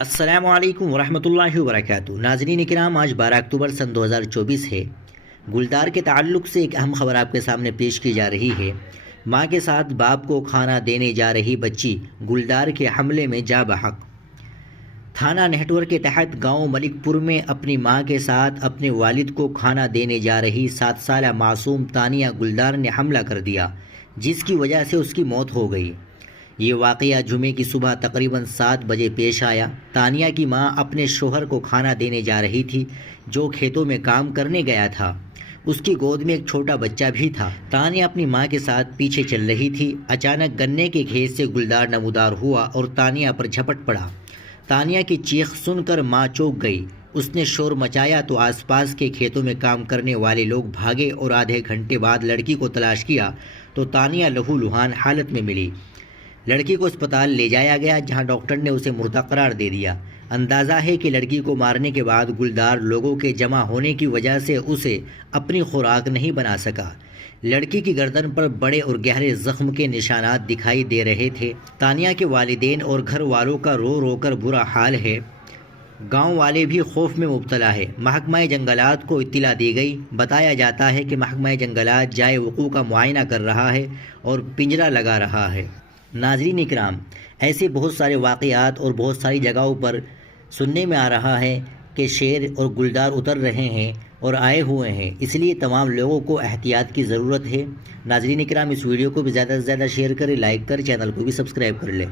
السلام علیکم ورحمۃ اللہ وبرکاتہ۔ ناظرین کرام، آج 12 اکتوبر سن 2024 ہے۔ گلدار کے تعلق سے ایک اہم خبر آپ کے سامنے پیش کی جا رہی ہے۔ ماں کے ساتھ باپ کو کھانا دینے جا رہی بچی گلدار کے حملے میں جاں بحق۔ تھانہ نہٹور کے تحت گاؤں ملک پور میں اپنی ماں کے ساتھ اپنے والد کو کھانا دینے جا رہی 7 سالہ معصوم تانیہ گلدار نے حملہ کر دیا، جس کی وجہ سے اس کی موت ہو گئی۔ یہ واقعہ جمعے کی صبح تقریباً 7 بجے پیش آیا۔ تانیہ کی ماں اپنے شوہر کو کھانا دینے جا رہی تھی، جو کھیتوں میں کام کرنے گیا تھا۔ اس کی گود میں ایک چھوٹا بچہ بھی تھا۔ تانیہ اپنی ماں کے ساتھ پیچھے چل رہی تھی۔ اچانک گنے کے کھیت سے گلدار نمودار ہوا اور تانیہ پر جھپٹ پڑا۔ تانیہ کی چیخ سن کر ماں چونک گئی۔ اس نے شور مچایا تو آس پاس کے کھیتوں میں کام کرنے والے لوگ بھاگے اور آدھے گھنٹے بعد لڑکی کو تلاش کیا تو تانیہ لہو لہان حالت میں ملی۔ لڑکی کو اسپتال لے جایا گیا، جہاں ڈاکٹر نے اسے مردہ قرار دے دیا۔ اندازہ ہے کہ لڑکی کو مارنے کے بعد گلدار لوگوں کے جمع ہونے کی وجہ سے اسے اپنی خوراک نہیں بنا سکا۔ لڑکی کی گردن پر بڑے اور گہرے زخم کے نشانات دکھائی دے رہے تھے۔ تانیہ کے والدین اور گھر والوں کا رو رو کر برا حال ہے۔ گاؤں والے بھی خوف میں مبتلا ہے۔ محکمہ جنگلات کو اطلاع دی گئی۔ بتایا جاتا ہے کہ محکمہ جنگلات جائے وقوع کا معائنہ کر رہا ہے اور پنجرہ لگا رہا ہے۔ ناظرین اکرام، ایسے بہت سارے واقعات اور بہت ساری جگہوں پر سننے میں آ رہا ہے کہ شیر اور گلدار اتر رہے ہیں اور آئے ہوئے ہیں، اس لیے تمام لوگوں کو احتیاط کی ضرورت ہے۔ ناظرین اکرام، اس ویڈیو کو بھی زیادہ سے زیادہ شیئر کریں، لائک کریں، چینل کو بھی سبسکرائب کر لیں۔